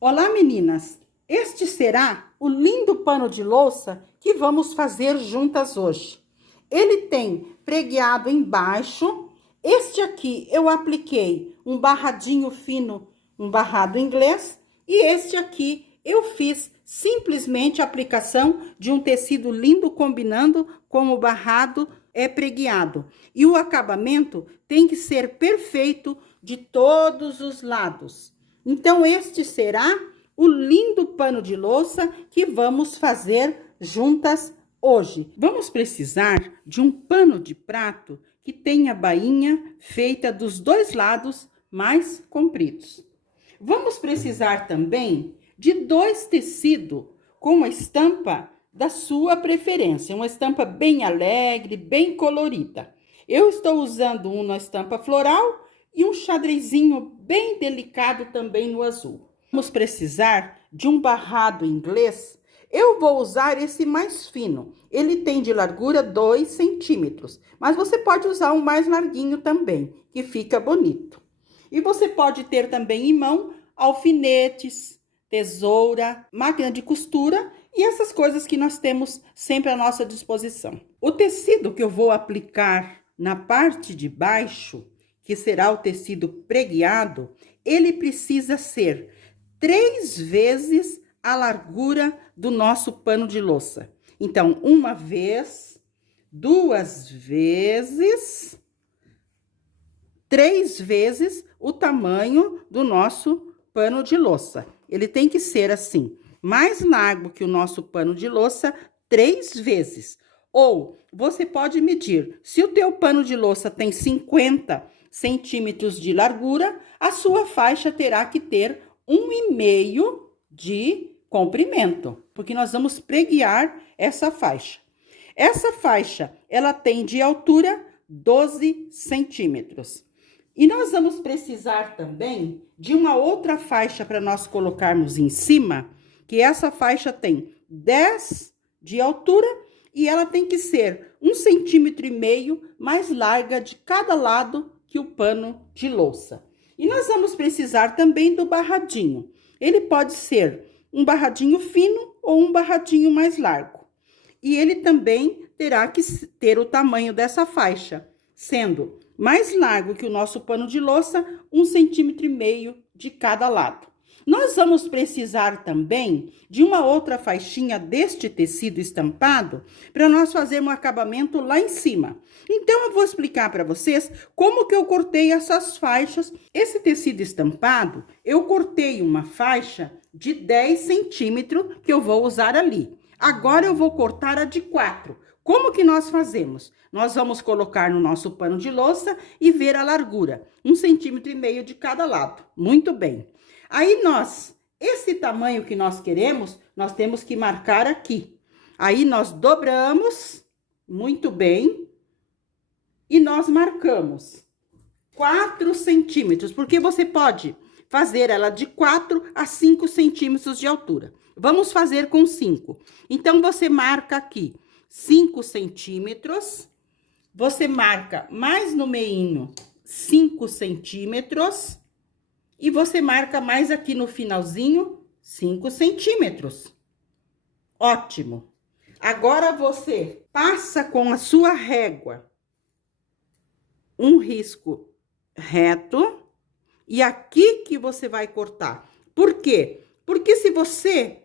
Olá, meninas! Este será o lindo pano de louça que vamos fazer juntas hoje. Ele tem pregueado embaixo. Este aqui eu apliquei um barradinho fino, um barrado inglês. E este aqui eu fiz simplesmente a aplicação de um tecido lindo combinando com o barrado pregueado. E o acabamento tem que ser perfeito de todos os lados. Então, este será o lindo pano de louça que vamos fazer juntas hoje. Vamos precisar de um pano de prato que tenha bainha feita dos dois lados mais compridos. Vamos precisar também de 2 tecidos com a estampa da sua preferência, uma estampa bem alegre, bem colorida. Eu estou usando uma estampa floral e um xadrezinho bem delicado também no azul. Vamos precisar de um barrado inglês. Eu vou usar esse mais fino. Ele tem de largura 2 centímetros, mas você pode usar um mais larguinho também, que fica bonito. E você pode ter também em mão alfinetes, tesoura, máquina de costura e essas coisas que nós temos sempre à nossa disposição. O tecido que eu vou aplicar na parte de baixo, que será o tecido pregueado, ele precisa ser 3 vezes a largura do nosso pano de louça. Então, 1 vez, 2 vezes, 3 vezes o tamanho do nosso pano de louça. Ele tem que ser assim, mais largo que o nosso pano de louça 3 vezes. Ou você pode medir, se o teu pano de louça tem 50 centímetros de largura, a sua faixa terá que ter 1,5 de comprimento, porque nós vamos preguear essa faixa. Essa faixa, ela tem de altura 12 centímetros. E nós vamos precisar também de uma outra faixa para nós colocarmos em cima, que essa faixa tem 10 de altura e ela tem que ser 1,5 centímetro mais larga de cada lado que o pano de louça. E nós vamos precisar também do barradinho. Ele pode ser um barradinho fino ou um barradinho mais largo. E ele também terá que ter o tamanho dessa faixa, sendo mais largo que o nosso pano de louça, 1,5 centímetro de cada lado. Nós vamos precisar também de uma outra faixinha deste tecido estampado para nós fazermos um acabamento lá em cima. Então, eu vou explicar para vocês como que eu cortei essas faixas. Esse tecido estampado, eu cortei uma faixa de 10 centímetros que eu vou usar ali. Agora, eu vou cortar a de 4. Como que nós fazemos? Nós vamos colocar no nosso pano de louça e ver a largura, 1,5 centímetro de cada lado. Muito bem. Aí esse tamanho que nós queremos, nós temos que marcar aqui. Aí nós dobramos, muito bem, e nós marcamos 4 centímetros, porque você pode fazer ela de 4 a 5 centímetros de altura. Vamos fazer com 5. Então, você marca aqui 5 centímetros, você marca mais no meinho 5 centímetros, e você marca mais aqui no finalzinho 5 centímetros. Ótimo! Agora, você passa com a sua régua um risco reto, e aqui que você vai cortar. Por quê? Porque se você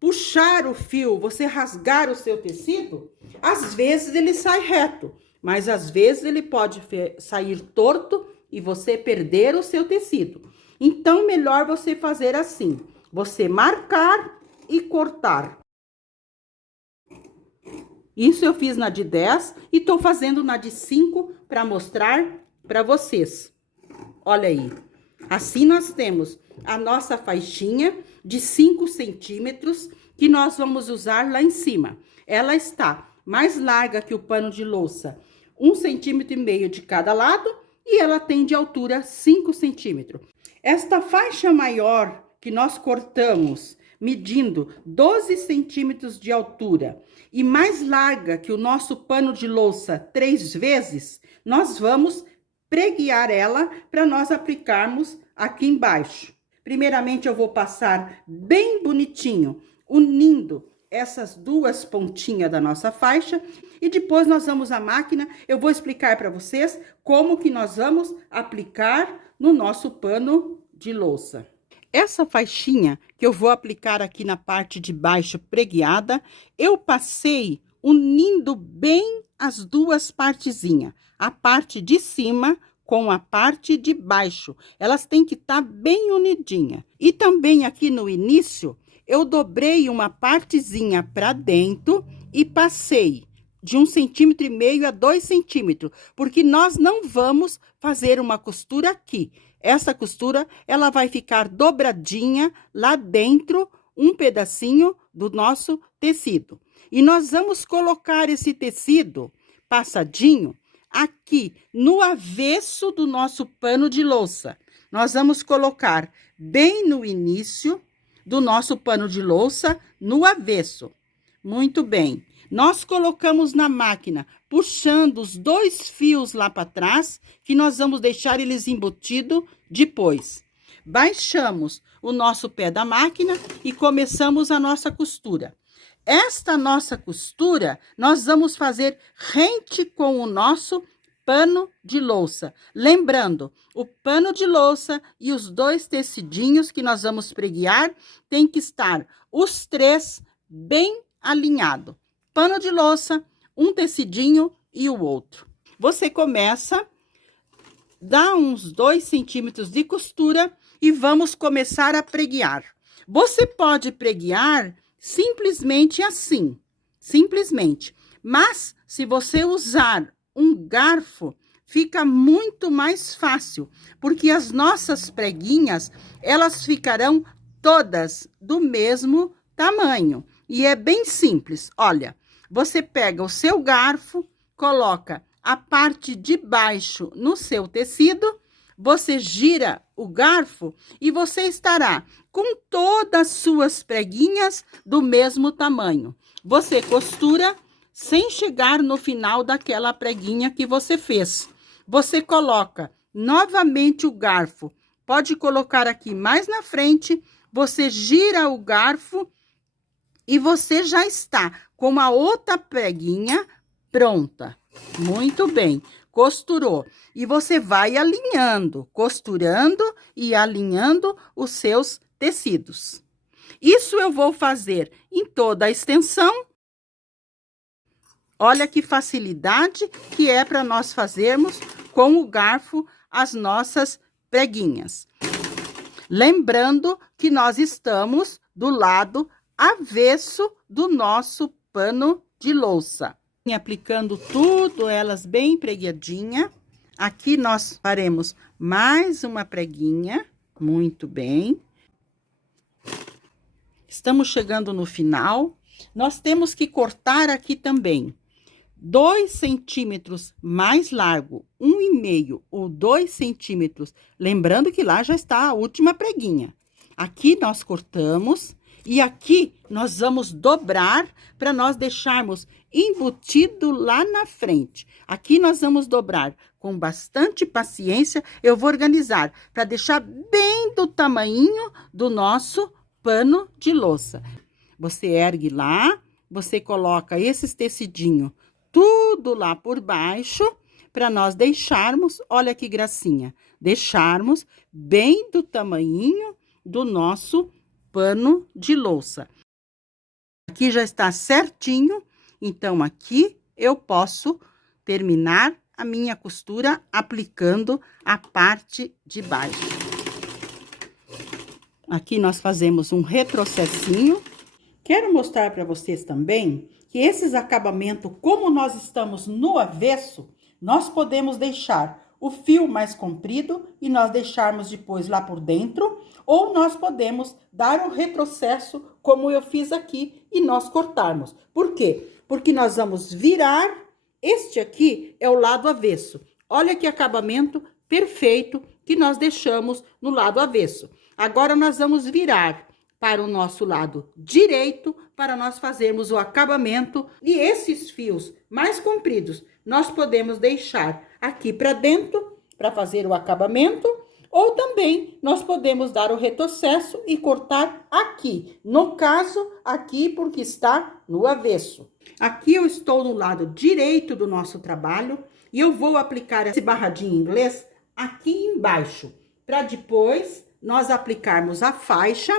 puxar o fio, você rasgar o seu tecido, às vezes ele sai reto, mas às vezes ele pode sair torto e você perder o seu tecido. Então, melhor você fazer assim, você marcar e cortar. Isso eu fiz na de 10 e tô fazendo na de 5 para mostrar para vocês. Olha aí. Assim, nós temos a nossa faixinha de 5 centímetros que nós vamos usar lá em cima. Ela está mais larga que o pano de louça, 1,5 centímetro de cada lado, e ela tem de altura 5 centímetros. Esta faixa maior que nós cortamos, medindo 12 centímetros de altura, e mais larga que o nosso pano de louça 3 vezes, nós vamos preguear ela para nós aplicarmos aqui embaixo. Primeiramente, eu vou passar bem bonitinho, unindo essas duas pontinhas da nossa faixa. E depois nós vamos à máquina, eu vou explicar para vocês como que nós vamos aplicar no nosso pano de louça. Essa faixinha que eu vou aplicar aqui na parte de baixo pregueada, eu passei unindo bem as duas partezinhas, a parte de cima com a parte de baixo. Elas têm que estar bem unidinha. E também aqui no início, eu dobrei uma partezinha para dentro e passei de 1,5 cm a 2 centímetros, porque nós não vamos fazer uma costura aqui. Essa costura, ela vai ficar dobradinha lá dentro, um pedacinho do nosso tecido. E nós vamos colocar esse tecido passadinho aqui no avesso do nosso pano de louça. Nós vamos colocar bem no início do nosso pano de louça, no avesso. Muito bem. Nós colocamos na máquina, puxando os 2 fios lá para trás, que nós vamos deixar eles embutidos depois. Baixamos o nosso pé da máquina e começamos a nossa costura. Esta nossa costura, nós vamos fazer rente com o nosso pano de louça. Lembrando, o pano de louça e os 2 tecidinhos que nós vamos preguear, tem que estar os 3 bem alinhados. Pano de louça, um tecidinho e o outro. Você começa, dá uns 2 centímetros de costura e vamos começar a preguear. Você pode preguear simplesmente assim, simplesmente. Mas, se você usar um garfo, fica muito mais fácil, porque as nossas preguinhas, elas ficarão todas do mesmo tamanho. E é bem simples, olha. Você pega o seu garfo, coloca a parte de baixo no seu tecido, você gira o garfo e você estará com todas as suas preguinhas do mesmo tamanho. Você costura sem chegar no final daquela preguinha que você fez. Você coloca novamente o garfo, pode colocar aqui mais na frente, você gira o garfo e você já está com a outra preguinha pronta. Muito bem, costurou. E você vai alinhando, costurando e alinhando os seus tecidos. Isso eu vou fazer em toda a extensão. Olha que facilidade que é para nós fazermos com o garfo as nossas preguinhas. Lembrando que nós estamos do lado avesso do nosso pano de louça. Aplicando tudo, elas bem preguiadinha. Aqui nós faremos mais uma preguinha. Muito bem. Estamos chegando no final. Nós temos que cortar aqui também 2 centímetros mais largo, 1,5 ou 2 centímetros. Lembrando que lá já está a última preguinha. Aqui nós cortamos. E aqui nós vamos dobrar para nós deixarmos embutido lá na frente. Aqui nós vamos dobrar com bastante paciência. Eu vou organizar para deixar bem do tamanho do nosso pano de louça. Você ergue lá, você coloca esses tecidinhos tudo lá por baixo para nós deixarmos, olha que gracinha, deixarmos bem do tamanho do nosso pano de louça. Aqui já está certinho, então aqui eu posso terminar a minha costura aplicando a parte de baixo. Aqui nós fazemos um retrocessinho. Quero mostrar para vocês também que esses acabamentos, como nós estamos no avesso, nós podemos deixar o fio mais comprido e nós deixarmos depois lá por dentro, ou nós podemos dar um retrocesso, como eu fiz aqui, e nós cortarmos. Por quê? Porque nós vamos virar, este aqui é o lado avesso. Olha que acabamento perfeito que nós deixamos no lado avesso. Agora, nós vamos virar para o nosso lado direito, para nós fazermos o acabamento. E esses fios mais compridos, nós podemos deixar aqui para dentro, para fazer o acabamento, Ou também nós podemos dar o retrocesso e cortar aqui. No caso, aqui porque está no avesso. Aqui eu estou no lado direito do nosso trabalho e eu vou aplicar esse barradinho em inglês aqui embaixo, para depois nós aplicarmos a faixa.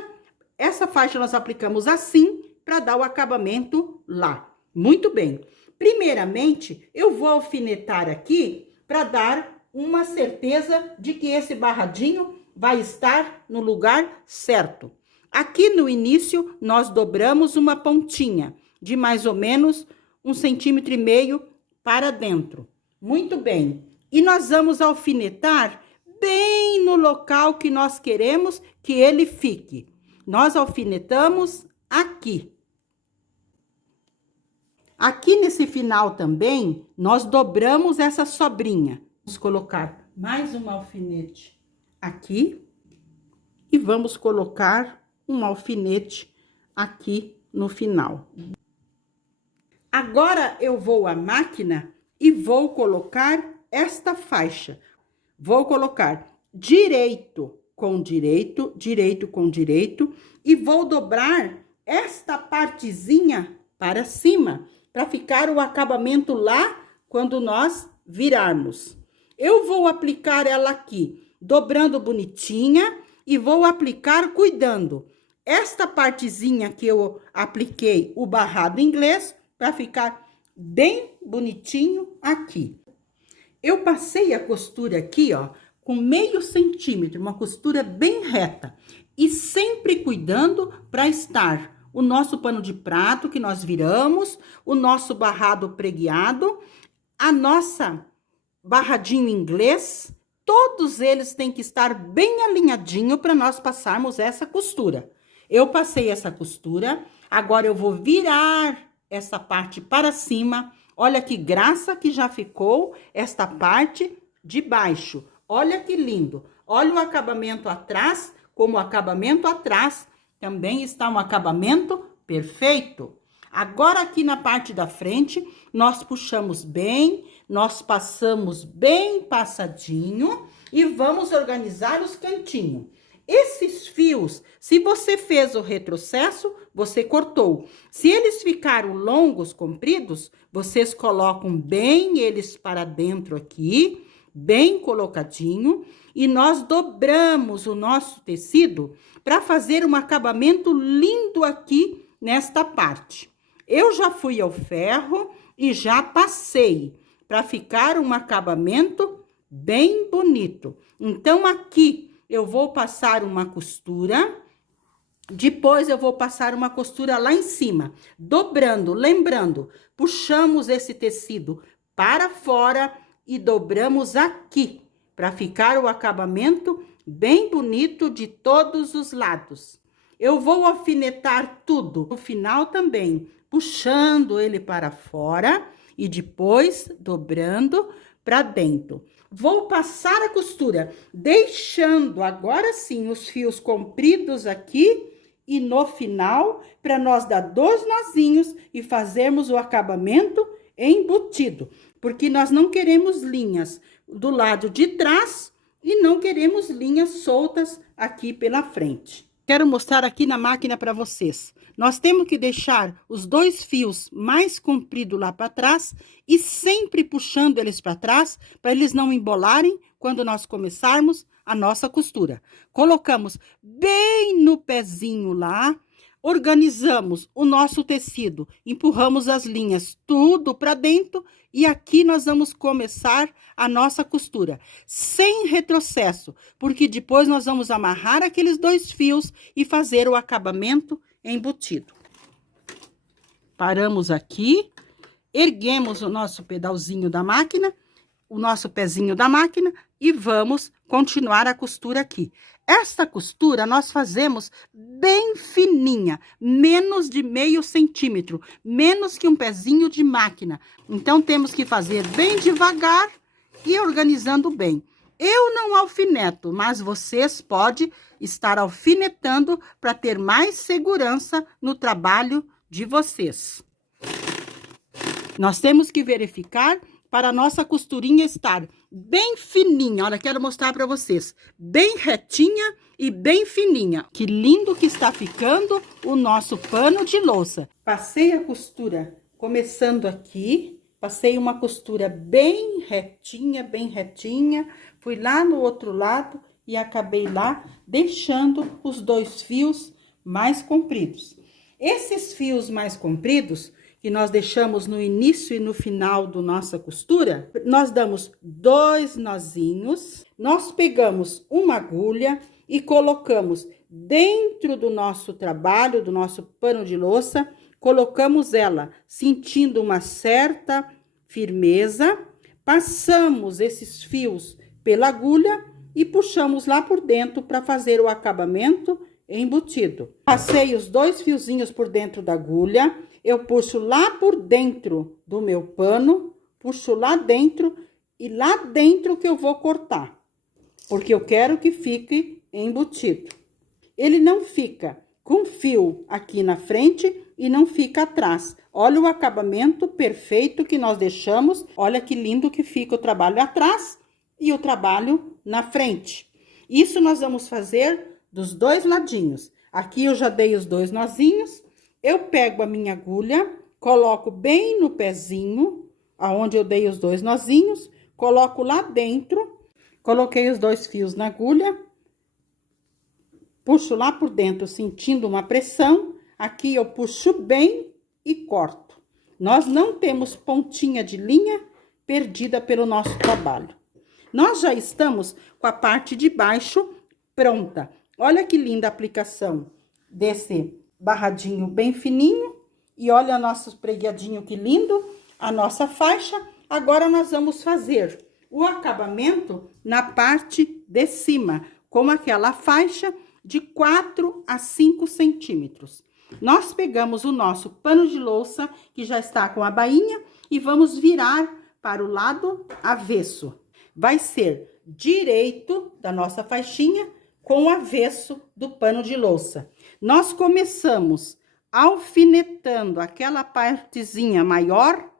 Essa faixa nós aplicamos assim para dar o acabamento lá. Muito bem. Primeiramente, eu vou alfinetar aqui para dar uma certeza de que esse barradinho vai estar no lugar certo. Aqui no início, nós dobramos uma pontinha de mais ou menos 1,5 centímetros para dentro. Muito bem. E nós vamos alfinetar bem no local que nós queremos que ele fique. Nós alfinetamos aqui. Aqui nesse final também, nós dobramos essa sobrinha. Vamos colocar mais um alfinete aqui e vamos colocar um alfinete aqui no final. Agora eu vou à máquina e vou colocar esta faixa. Vou colocar direito com direito, direito com direito e vou dobrar esta partezinha para cima, para ficar o acabamento lá quando nós virarmos. Eu vou aplicar ela aqui, dobrando bonitinha e vou aplicar cuidando. Esta partezinha que eu apliquei o barrado inglês, para ficar bem bonitinho aqui. Eu passei a costura aqui, ó, com meio centímetro, uma costura bem reta. E sempre cuidando para estar o nosso pano de prato que nós viramos, o nosso barrado pregueado, a nossa barradinho inglês, todos eles têm que estar bem alinhadinho para nós passarmos essa costura. Eu passei essa costura, agora eu vou virar essa parte para cima. Olha que graça que já ficou esta parte de baixo. Olha que lindo. Olha o acabamento atrás, como o acabamento atrás também está um acabamento perfeito. Agora, aqui na parte da frente, nós puxamos bem, nós passamos bem passadinho e vamos organizar os cantinhos. Esses fios, se você fez o retrocesso, você cortou. Se eles ficaram longos, compridos, vocês colocam bem eles para dentro aqui, bem colocadinho, e nós dobramos o nosso tecido para fazer um acabamento lindo aqui nesta parte. Eu já fui ao ferro e já passei para ficar um acabamento bem bonito. Então, aqui eu vou passar uma costura, depois eu vou passar uma costura lá em cima, dobrando, lembrando, puxamos esse tecido para fora e dobramos aqui, para ficar o acabamento bem bonito de todos os lados. Eu vou alfinetar tudo no final também, puxando ele para fora e depois dobrando para dentro. Vou passar a costura, deixando agora sim os fios compridos aqui e no final, para nós dar 2 nozinhos e fazermos o acabamento embutido, porque nós não queremos linhas do lado de trás e não queremos linhas soltas aqui pela frente. Quero mostrar aqui na máquina para vocês. Nós temos que deixar os 2 fios mais compridos lá para trás e sempre puxando eles para trás, para eles não embolarem quando nós começarmos a nossa costura. Colocamos bem no pezinho lá, organizamos o nosso tecido, empurramos as linhas tudo para dentro e aqui nós vamos começar a nossa costura, sem retrocesso, porque depois nós vamos amarrar aqueles 2 fios e fazer o acabamento embutido. Paramos aqui, erguemos o nosso pedalzinho da máquina, o nosso pezinho da máquina e vamos continuar a costura aqui. Esta costura nós fazemos bem fininha, menos de meio centímetro, menos que um pezinho de máquina. Então, temos que fazer bem devagar e organizando bem. Eu não alfineto, mas vocês podem estar alfinetando para ter mais segurança no trabalho de vocês. Nós temos que verificar para a nossa costurinha estar bem fininha. Olha, quero mostrar para vocês. Bem retinha e bem fininha. Que lindo que está ficando o nosso pano de louça. Passei a costura começando aqui. Passei uma costura bem retinha, bem retinha. Fui lá no outro lado e acabei lá deixando os 2 fios mais compridos. Esses fios mais compridos que nós deixamos no início e no final da nossa costura, nós damos 2 nozinhos, nós pegamos uma agulha e colocamos dentro do nosso trabalho, do nosso pano de louça, colocamos ela sentindo uma certa firmeza, passamos esses fios pela agulha e puxamos lá por dentro para fazer o acabamento embutido. Passei os 2 fiozinhos por dentro da agulha, eu puxo lá por dentro do meu pano, puxo lá dentro e lá dentro que eu vou cortar, porque eu quero que fique embutido. Ele não fica com fio aqui na frente e não fica atrás. Olha o acabamento perfeito que nós deixamos. Olha que lindo que fica o trabalho atrás e o trabalho na frente. Isso nós vamos fazer dos 2 ladinhos. Aqui eu já dei os 2 nozinhos. Eu pego a minha agulha, coloco bem no pezinho, aonde eu dei os 2 nozinhos, coloco lá dentro, coloquei os 2 fios na agulha, puxo lá por dentro, sentindo uma pressão. Aqui eu puxo bem e corto. Nós não temos pontinha de linha perdida pelo nosso trabalho. Nós já estamos com a parte de baixo pronta. Olha que linda a aplicação desse barradinho bem fininho. E olha nosso preguiadinho que lindo, a nossa faixa. Agora nós vamos fazer o acabamento na parte de cima, com aquela faixa de 4 a 5 centímetros. Nós pegamos o nosso pano de louça, que já está com a bainha, e vamos virar para o lado avesso. Vai ser direito da nossa faixinha com o avesso do pano de louça. Nós começamos alfinetando aquela partezinha maior,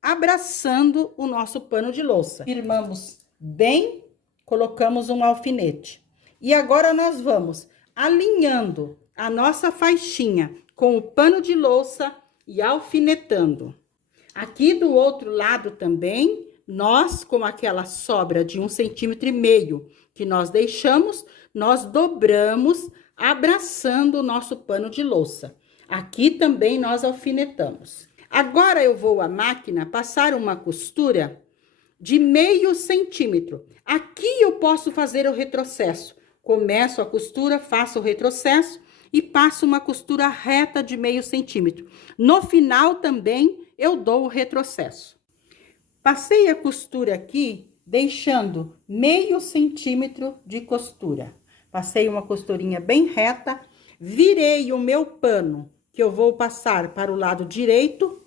abraçando o nosso pano de louça. Firmamos bem, colocamos um alfinete. E agora nós vamos alinhando a nossa faixinha com o pano de louça e alfinetando. Aqui do outro lado também, nós, com aquela sobra de 1,5 centímetro que nós deixamos, nós dobramos, abraçando o nosso pano de louça. Aqui também nós alfinetamos. Agora eu vou à máquina passar uma costura de 0,5 centímetro. Aqui eu posso fazer o retrocesso. Começo a costura, faço o retrocesso e passo uma costura reta de 0,5 centímetro. No final também eu dou o retrocesso. Passei a costura aqui, deixando 0,5 centímetro de costura. Passei uma costurinha bem reta, virei o meu pano, que eu vou passar para o lado direito.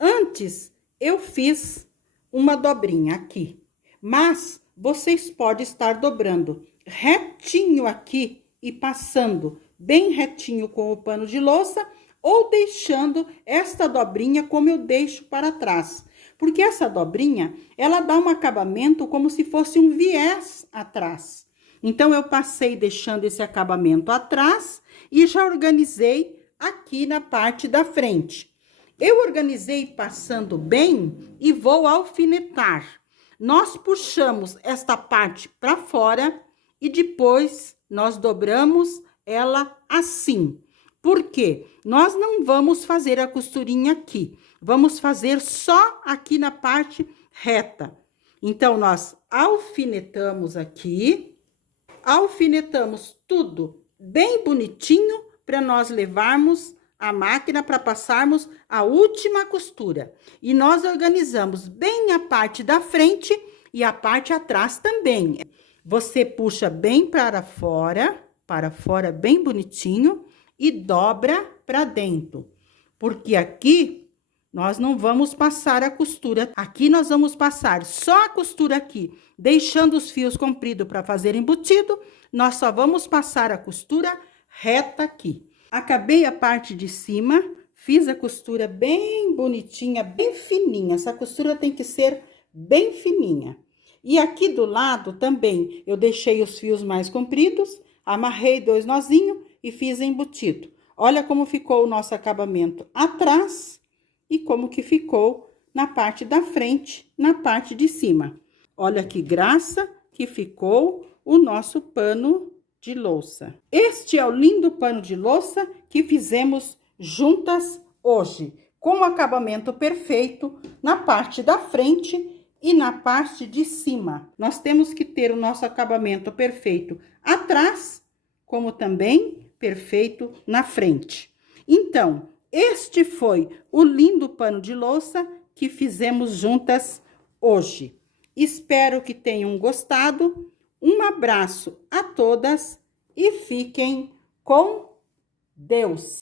Antes, eu fiz uma dobrinha aqui, mas vocês podem estar dobrando retinho aqui e passando bem retinho com o pano de louça, ou deixando esta dobrinha como eu deixo para trás. Porque essa dobrinha, ela dá um acabamento como se fosse um viés atrás. Então, eu passei deixando esse acabamento atrás e já organizei aqui na parte da frente. Eu organizei passando bem e vou alfinetar. Nós puxamos esta parte para fora e depois nós dobramos ela assim. Por quê? Nós não vamos fazer a costurinha aqui. Vamos fazer só aqui na parte reta. Então, nós alfinetamos aqui, alfinetamos tudo bem bonitinho para nós levarmos a máquina para passarmos a última costura. E nós organizamos bem a parte da frente e a parte atrás também. Você puxa bem para fora bem bonitinho e dobra para dentro. Porque aqui nós não vamos passar a costura. Aqui nós vamos passar só a costura aqui, deixando os fios compridos para fazer embutido. Nós só vamos passar a costura reta aqui. Acabei a parte de cima, fiz a costura bem bonitinha, bem fininha. Essa costura tem que ser bem fininha. E aqui do lado também eu deixei os fios mais compridos, amarrei 2 nozinhos e fiz embutido. Olha como ficou o nosso acabamento atrás e como que ficou na parte da frente, na parte de cima. Olha que graça que ficou o nosso pano de louça. Este é o lindo pano de louça que fizemos juntas hoje, com o acabamento perfeito na parte da frente e na parte de cima. Nós temos que ter o nosso acabamento perfeito atrás, como também perfeito na frente. Então, este foi o lindo pano de louça que fizemos juntas hoje. Espero que tenham gostado. Um abraço a todas e fiquem com Deus!